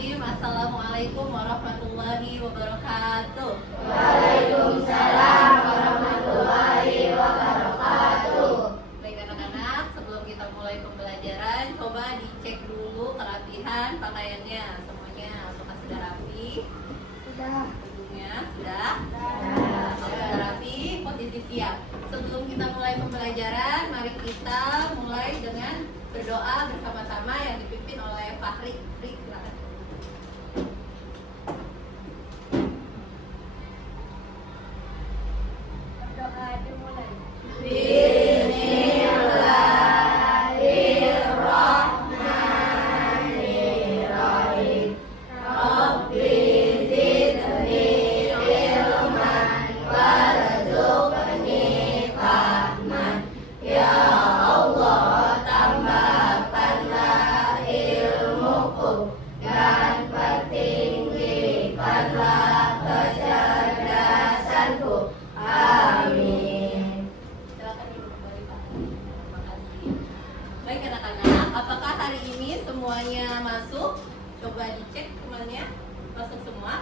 Bismillahirrahmanirrahim. Assalamualaikum warahmatullahi wabarakatuh. Waalaikumsalam warahmatullahi wabarakatuh. Baik anak-anak, sebelum kita mulai pembelajaran, coba dicek dulu kerapihan pakaiannya. Semuanya apakah sudah rapi? Sudah. Tubuhnya sudah? Kalau sudah rapi, posisi siap. Sebelum kita mulai pembelajaran, mari kita mulai dengan berdoa bersama-sama yang dipimpin oleh Fahri. Fahri, silakan. Berdoa dimulai. Bismillahirrahmanirrahim. Rabbi zidni ilman warzuqni fahman. Ya Allah, tambahkanlah ilmuku dan pertinggikanlah kecerdasanku. Amin. Silakan ibu kembali Pak. Terima kasih. Baik anak-anak, apakah hari ini semuanya masuk? Coba dicek semuanya. Masuk semua?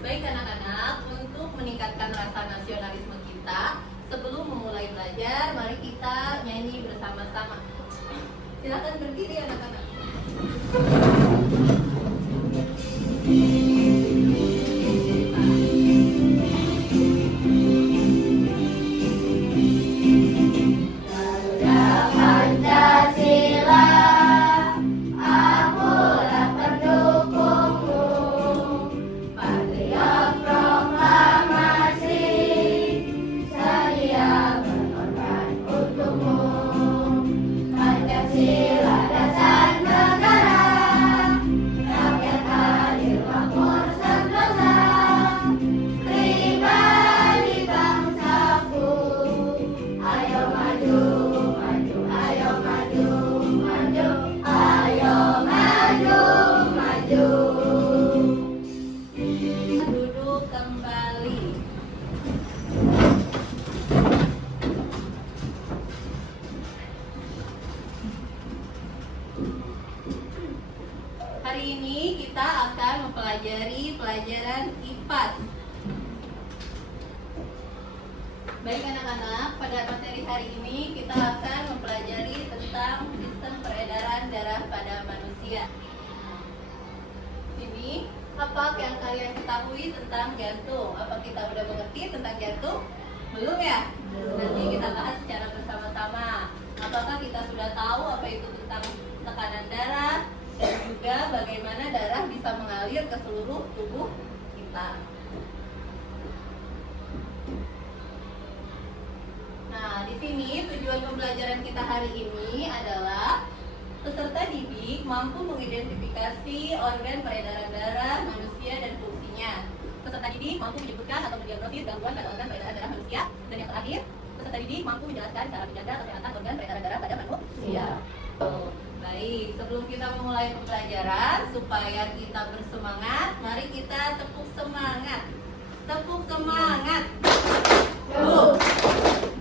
Baik anak-anak, untuk meningkatkan rasa nasionalisme kita, sebelum memulai belajar, mari kita nyanyi bersama-sama. Silakan berdiri anak-anak. Garuda Pancasila, akulah pendukungmu. Patriot proklamasi, saya berkorban untukmu. Pancasila dasar negara, rakyat adil makmur sentosa, pribadi bangsaku. Ayo maju, maju, ayo maju, maju, ayo maju, maju. Duduk kembali. Hari ini kita akan mempelajari pelajaran IPAS. Baik anak-anak, pada materi hari ini kita akan mempelajari tentang sistem peredaran darah pada manusia. Ini apa yang kalian ketahui tentang jantung? Apa kita udah mengerti tentang jantung? Belum ya? Nanti kita bahas secara bersama-sama. Apakah kita sudah tahu apa itu tentang tekanan darah dan juga bagaimana darah bisa mengalir ke seluruh tubuh kita? Nah, di sini tujuan pembelajaran kita hari ini adalah peserta didik mampu mengidentifikasi organ peredaran darah manusia dan fungsinya. Peserta didik mampu menyebutkan atau mendiagnosis gangguan pada organ peredaran darah manusia. Dan yang terakhir, peserta didik mampu menjelaskan cara menjaga kesehatan organ peredaran darah pada manusia. Baik, sebelum kita memulai pembelajaran, supaya kita bersemangat, mari kita tepuk semangat. Tepuk semangat. Tuh,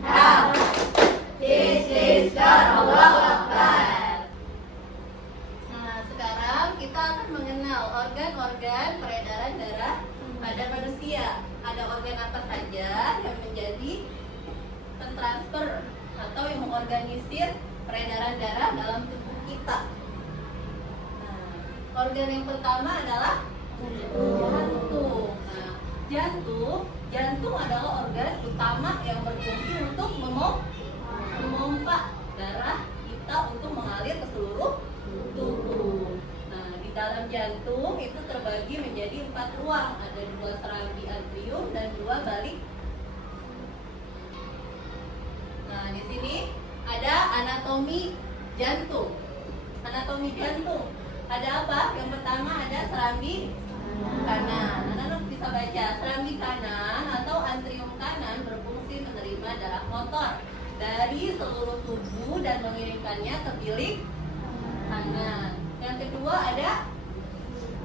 now, this is God, Allahu Akbar. Nah, sekarang kita akan mengenal organ-organ peredaran darah pada manusia. Ada organ apa saja yang menjadi pentransfer atau yang mengorganisir peredaran darah dalam tubuh kita. Nah, organ yang pertama adalah jantung. Nah, jantung adalah organ utama yang berfungsi untuk memompa darah kita untuk mengalir ke seluruh tubuh. Nah, di dalam jantung itu terbagi menjadi 4 ruang, ada 2 serambi atrium dan 2 balik. Nah, di sini ada anatomi jantung. Anatomi jantung ada apa? Yang pertama ada serambi kanan. Anak-anak bisa baca, serambi kanan atau atrium kanan berfungsi menerima darah kotor dari seluruh tubuh dan mengirimkannya ke bilik kanan. Yang kedua ada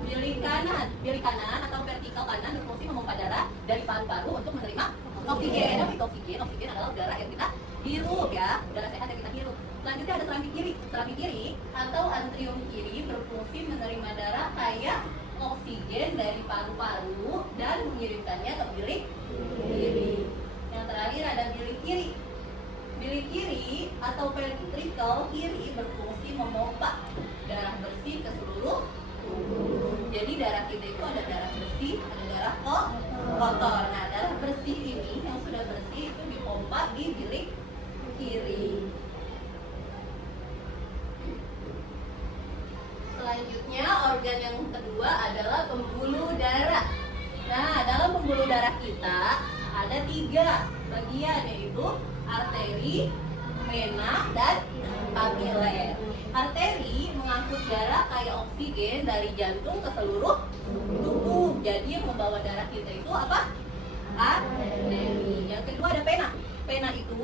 bilik kanan. Bilik kanan atau vertikal kanan berfungsi memompa darah dari paru-paru untuk menerima oksigen. Oksigen adalah udara yang kita hirup ya, udara sehat yang kita hirup. Selanjutnya ada serambi kiri. Serambi kiri atau antrium kiri berfungsi menerima darah kayak oksigen dari paru-paru dan mengirimkannya ke bilik kiri. Yang terakhir ada bilik kiri. Bilik kiri atau ventricle kiri berfungsi memompa darah bersih ke seluruh tubuh. Jadi darah kita itu ada darah bersih, ada darah kotor. Nah, darah bersih ini yang sudah bersih itu dipompa di bilik kiri. Selanjutnya organ yang kedua adalah pembuluh darah. Nah, dalam pembuluh darah kita ada 3 bagian, yaitu arteri, vena, dan kapiler. Arteri mengangkut darah kayak oksigen dari jantung ke seluruh tubuh. Jadi yang membawa darah kita itu apa? Arteri. Yang kedua ada vena. Vena itu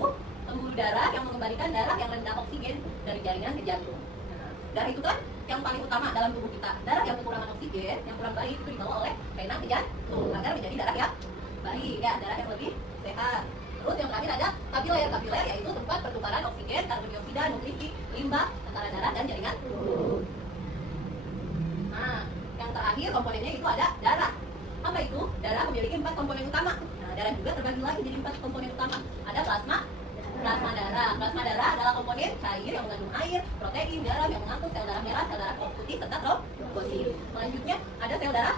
pembuluh darah yang mengembalikan darah yang rendah oksigen dari jaringan ke jantung. Nah, darah itu kan yang paling utama dalam tubuh kita. Darah yang kekurangan oksigen, yang kurang baik itu dibawa oleh vena ke jantung agar menjadi darah yang baik, ya, darah yang lebih sehat. Terus yang terakhir ada kapiler. Kapiler yaitu tempat pertukaran oksigen, karbon dioksida, nutrisi, limbah antara darah dan jaringan tubuh. Nah, yang terakhir komponennya itu ada darah. Apa itu? Darah memiliki 4 komponen utama. Nah, darah juga terbagi lagi jadi 4 komponen utama. Ada plasma darah. Plasma darah adalah komponen cair yang mengandung air, protein, garam yang mengangkut sel darah merah, sel darah putih, serta trombosit. Selanjutnya ada sel darah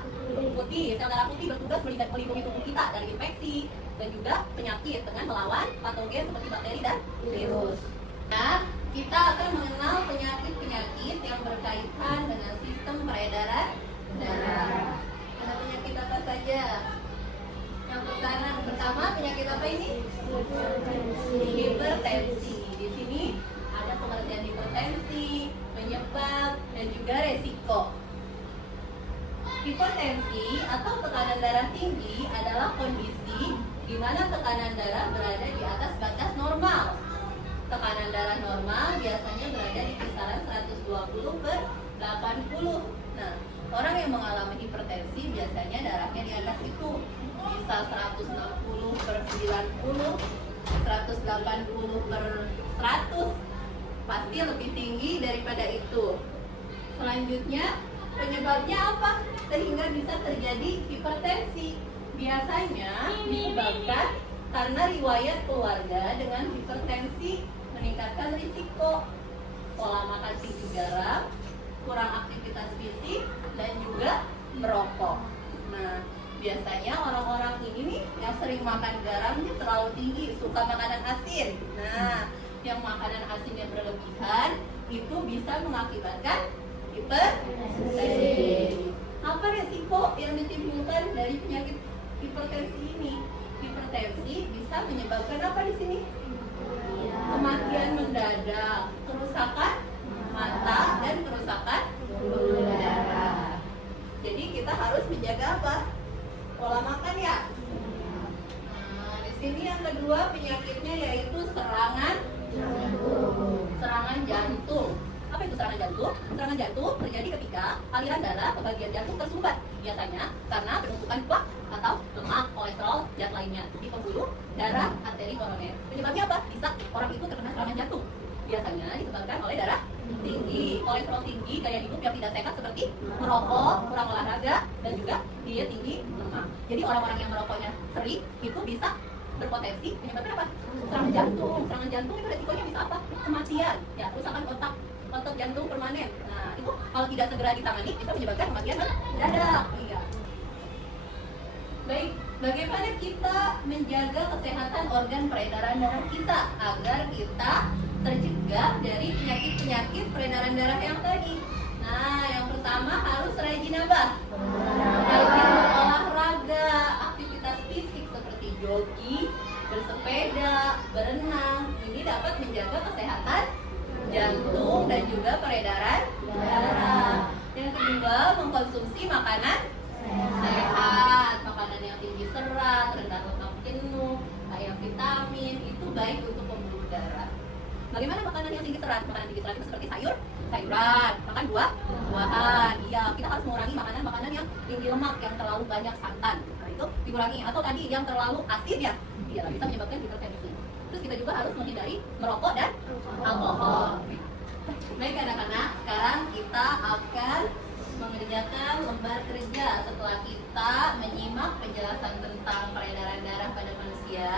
putih. Sel darah putih bertugas melindungi tubuh kita dari infeksi dan juga penyakit dengan melawan patogen seperti bakteri dan virus. Nah, kita akan mengenal penyakit-penyakit yang berkaitan dengan sistem peredaran darah. Ada penyakit apa saja? Yang pertama penyakit apa ini? Hipertensi. Di sini ada pengertian hipertensi, penyebab, dan juga resiko. Hipertensi atau tekanan darah tinggi adalah kondisi di mana tekanan darah berada di atas batas normal. Tekanan darah normal biasanya berada di kisaran 120/80. Nah, orang yang mengalami hipertensi biasanya darahnya di atas itu, bisa 160/90, 180/100, pasti lebih tinggi daripada itu. Selanjutnya, penyebabnya apa sehingga bisa terjadi hipertensi? Biasanya disebabkan karena riwayat keluarga dengan hipertensi meningkatkan risiko pola makan tinggi garam, kurang aktivitas fisik, dan juga merokok. Nah, biasanya orang-orang ini nih yang sering makan garamnya terlalu tinggi, suka makanan asin. Nah, yang makanan asinnya berlebihan itu bisa mengakibatkan hipertensi. Apa resiko yang ditimbulkan dari penyakit hipertensi ini? Hipertensi bisa menyebabkan apa di sini? Kematian mendadak, kerusakan mata, dan kerusakan pembuluh darah. Jadi kita harus menjaga apa? Pola makan, ya. Nah, di sini yang kedua penyakitnya yaitu serangan jantung. Apa itu serangan jantung? Serangan jantung terjadi ketika aliran darah ke bagian jantung tersumbat, biasanya karena penumpukan plak atau lemak, kolesterol, dan lainnya di pembuluh darah arteri koroner. Penyebabnya apa? Bisa orang itu terkena serangan jantung. Biasanya disebabkan oleh darah tinggi, kolesterol tinggi, gaya hidup yang tidak sehat seperti merokok, kurang olahraga, dan juga diet tinggi lemak. Jadi orang-orang yang merokoknya sering itu bisa berpotensi menyebabkan apa? Serangan jantung. Serangan jantung itu resikonya bisa apa? Kematian, ya, kerusakan otot jantung permanen. Nah, itu kalau tidak segera ditangani bisa menyebabkan kematian mendadak. Iya. Baik, bagaimana kita menjaga kesehatan organ peredaran darah kita agar kita tercegah dari penyakit-penyakit peredaran darah yang tadi? Nah, yang pertama harus rajin apa? Rajin berolahraga, aktivitas fisik seperti jogging, bersepeda, berenang. Ini dapat menjaga kesehatan jantung dan juga peredaran darah. Yang kedua, mengkonsumsi makanan sehat, makanan yang tinggi serat, rendah lemak jenuh, kaya vitamin, itu baik untuk pembuluh darah. Bagaimana makanan yang tinggi serat? Makanan tinggi serat itu seperti sayuran, makan buah-buahan. Iya, kita harus mengurangi makanan-makanan yang tinggi lemak, yang terlalu banyak santan. Nah, itu dikurangi. Atau tadi yang terlalu asin, ya, iya, bisa menyebabkan hipertensi. Terus kita juga harus menghindari merokok dan alkohol. Baik anak-anak, sekarang kita akan mengerjakan lembar kerja. Setelah kita menyimak penjelasan tentang peredaran darah pada manusia,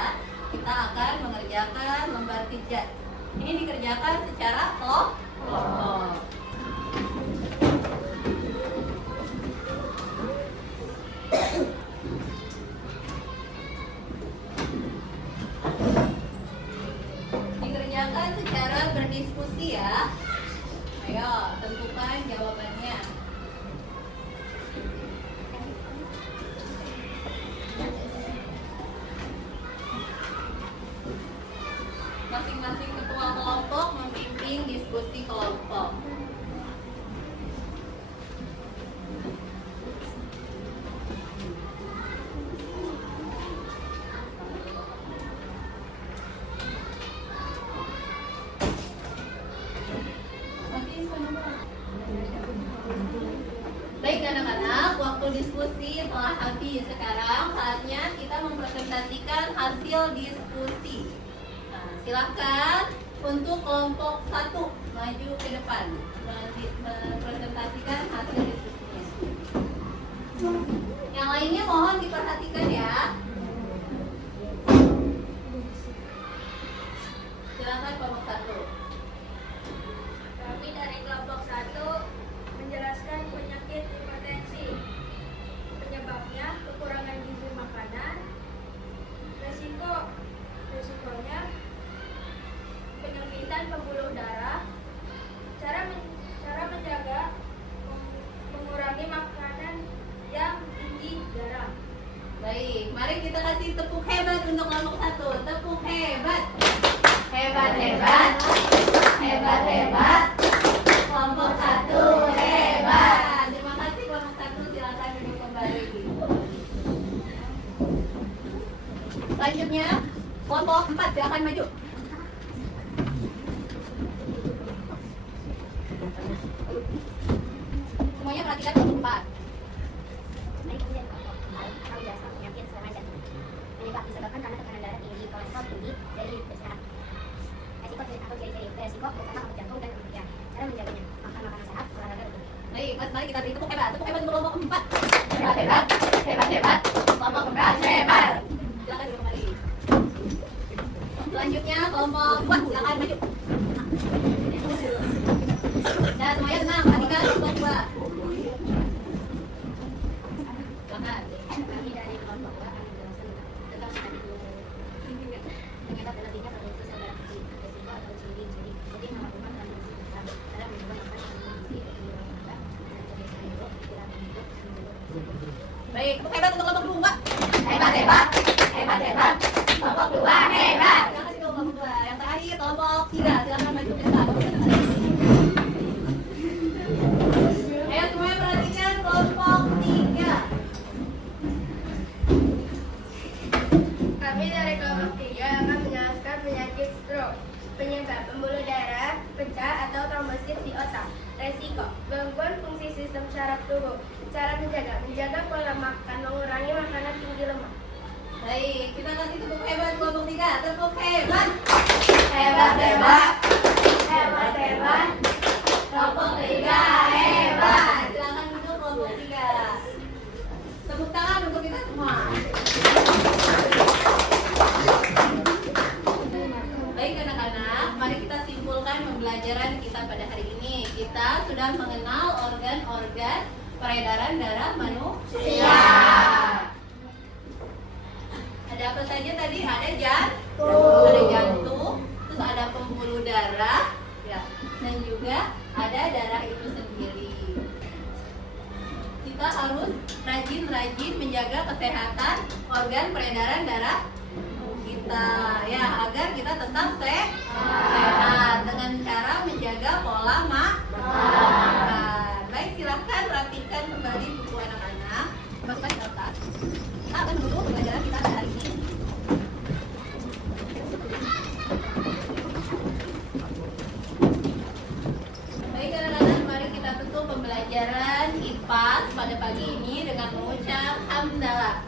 kita akan mengerjakan lembar kerja. Ini dikerjakan secara kelompok. Dikerjakan secara berdiskusi ya. Ayo, tentukan jawabannya. Masing-masing ketua kelompok memimpin diskusi kelompok. Baik anak-anak, waktu diskusi telah habis. Sekarang saatnya kita mempresentasikan hasil diskusi. Nah, silakan untuk kelompok 1 maju ke depan mempresentasikan hasil diskusinya. Yang lainnya mohon diperhatikan ya. Silakan kelompok 1. Kami dari kelompok 1 menjelaskan penyakit hipertensi. Penyebabnya kekurangan gizi makanan, resikonya penyempitan pembuluh darah, cara menjaga mengurangi makanan yang tinggi garam. Baik, mari kita kasih tepuk hebat untuk kelompok 1. Tepuk hebat. Hebat, hebat. Hebat, hebat. Kelompok 1 hebat. Terima kasih kelompok 1, silakan duduk kembali. Selanjutnya kelompok 4 silakan maju. Semuanya perhatikan kelompok 4. Penyebab disebabkan karena tekanan darah tinggi, kolesterol tinggi, dari beristirahat. Resiko terutama kanker jantung dan kematian. Cara menjaganya, makan makanan sehat, olahraga rutin. Baik, mari kita beri tepuk hebat. Tepuk hebat untuk kelompok 4. Hebat, hebat. Hebat, hebat. Kelompok 4 hebat. Silakan duduk kembali. Selanjutnya kelompok 2 silakan maju. Dan semuanya tenang, perhatikan kelompok 2. Silakan. Kami dari kelompok 2 akan menjelaskan tentang penyebab dan lebihnya produksi sel darah tinggi, resiko atau ciri-ciri, jadi melakukan transfusi darah, cara mencoba makan yang bergizi, penyumbang darah, dan kebiasaan hidup, istirahat hidup, dan menjaga. Baik, tepuk hebat untuk kelompok 2. Hebat, hebat, hebat, hebat. Kelompok 2 hebat. Terima kasih kelompok 2. Yang terakhir kelompok 3 silakan maju ke depan. Ayo semuanya perhatikan kelompok 3. Kami dari kelompok 3 akan menjelaskan penyakit stroke. Penyebab pembuluh darah pecah atau trombosit di otak. Resiko gangguan fungsi sistem saraf tubuh. Cara menjaga pola makan, mengurangi makanan tinggi lemak. Baik, kita kasih tepuk hebat kelompok 3. Tepuk hebat. Hebat, hebat. Hebat, hebat. Kelompok 3 hebat. Silakan duduk kelompok 3. Tepuk tangan untuk kita semua. Baik anak-anak, mari kita simpulkan pembelajaran kita pada hari ini. Kita sudah mengenal organ-organ peredaran darah manusia. Ada apa saja tadi? Ada jantung, terus ada pembuluh darah, ya, dan juga ada darah itu sendiri. Kita harus rajin-rajin menjaga kesehatan organ peredaran darah kita, ya, agar kita tetap sehat dengan cara menjaga pola makan. Baik, silahkan rapikan kembali buku anak-anak, masukkan ke tas. Kita akan dulu pembelajaran kita pada hari ini. Baik anak-anak, mari kita tutup pembelajaran IPA pada pagi ini dengan mengucap hamdalah.